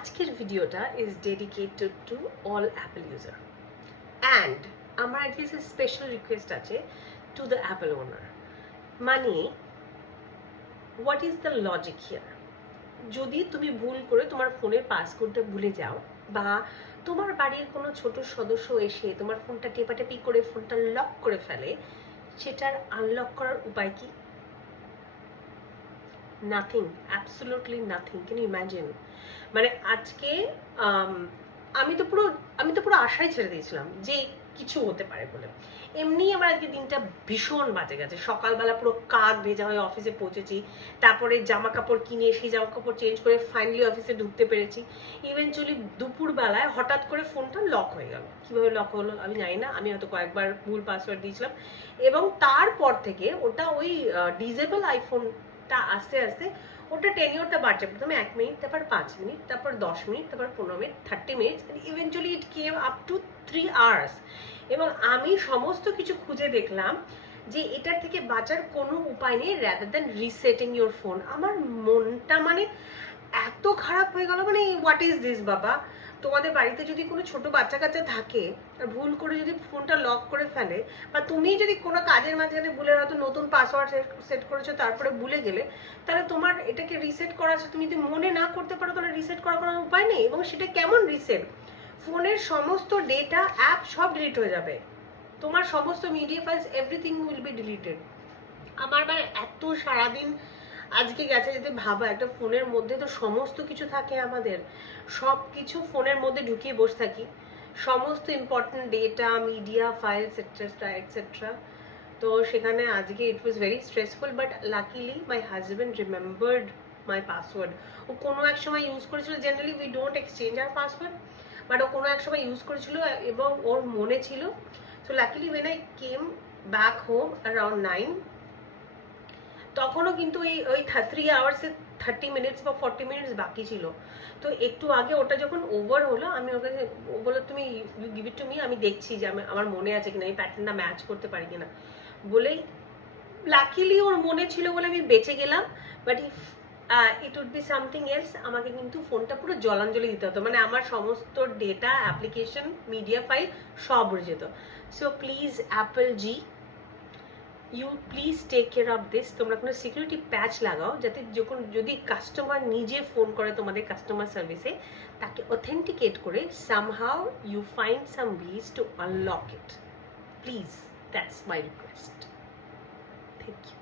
আজকের ভিডিওটা is dedicated to all Apple user and আমার আজকে স্পেশাল রিকোয়েস্ট আছে টু দ্য অ্যাপল ওনার। মানে what is the logic here? যদি তুমি ভুল করে তোমার ফোনের পাসওয়ার্ডটা ভুলে যাও বা তোমার বাড়ির কোনো ছোট সদস্য এসে তোমার ফোনটা টেপাটেপি করে ফোনটা লক করে ফেলে, সেটার আনলক করার উপায় কি? Nothing, absolutely nothing. Can you imagine? মানে আজকে আমি তো পুরো আশাই ছেড়ে দিয়েছিলাম যে কিছু হতে পারে বলে। এমনি আমার আজকে দিনটা ভীষণ বাজে গেছে। সকালবেলা পুরো কাক ভেজা হয়ে অফিসে পৌঁছেছি, তারপরে জামা কাপড় কিনে সেই জামা কাপড় চেঞ্জ করে ফাইনালি অফিসে ঢুকতে পেরেছি। ইভেনচুয়ালি দুপুরবেলায় হঠাৎ করে ফোনটা লক হয়ে গেল। কীভাবে লক হলো আমি জানি না, আমি হয়তো কয়েকবার ভুল পাসওয়ার্ড দিয়েছিলাম এবং তারপর থেকে ওটা ওই ডিজেবল আইফোনটা আস্তে আস্তে ওটা টেনিওরটা বাড়ছে। প্রথমে 1 মিনিট, তারপর 5 মিনিট, তারপর 10 মিনিট, তারপর 15 minute, 30 minutes, eventually it came up to 3 hours. এবং আমি সমস্ত কিছু খুঁজে দেখলাম যে এটার থেকে বাঁচার কোনো উপায় নেই rather than resetting your phone. আমার মনটা মানে এত খারাপ হয়ে গেল, মানে হোয়াট ইজ দিস বাবা? তোমাদের বাড়িতে যদি কোনো ছোট বাচ্চা কাচ্চা থাকে আর ভুল করে যদি ফোনটা লক করে ফেলে, বা তুমি যদি কোনো কাজের মাঝখানে ভুলে হয়তো নতুন পাসওয়ার্ড সেট করেছো তারপরে ভুলে গেলে, তাহলে তোমার এটাকে রিসেট করা আছে। তুমি যদি মনে না করতে পারো তাহলে রিসেট করার কোনো উপায় নেই। এবং সেটা কেমন রিসেট? ফোনের সমস্ত ডেটা অ্যাপ সব ডিলিট হয়ে যাবে, তোমার সমস্ত media files everything will be deleted. আমার মানে এত সারাদিন আজকে গেছে যদি ভাবা, একটা ফোনের মধ্যে তো সমস্ত কিছু থাকে, আমাদের সব কিছু ফোনের মধ্যে ঢুকিয়ে বসে থাকি, সমস্ত important data, media files etcetera etcetera. তো সেখানে আজকে it was very stressful, but luckily my husband remembered my password. ও কোনো এক সময় ইউজ করেছিল, generally we don't exchange our password, but ও কোনো এক সময় ইউজ করেছিল এবং ওর মনে ছিল। So luckily when I came back home around 9, তখনও কিন্তু ওই 3 আওয়ার্সে 30 মিনিটস বা 40 মিনিটস বাকি ছিল। তো একটু আগে ওটা যখন ওভার হলো, আমি ওকে বললো তুমি গিভ ইট টু মি, আমি দেখছি যে আমার মনে আছে কিনা, এই প্যাটার্নটা ম্যাচ করতে পারি কিনা বলেই। লাকিলি ওর মনে ছিল বলে আমি বেঁচে গেলাম। But if it would be something else, আমাকে কিন্তু ফোনটা পুরো জলাঞ্জলি দিতে হতো, মানে আমার সমস্ত ডেটা, অ্যাপ্লিকেশন, মিডিয়া ফাইল সব উড়ে যেত। So please Apple ji, you please take care of this. তোমরা কোনো সিকিউরিটি প্যাচ লাগাও, যাতে যদি কাস্টমার নিজে ফোন করে তোমাদের কাস্টমার সার্ভিসে, তাকে অথেন্টিকেট করে somehow you find some ways to unlock it. Please, that's my request. Thank you.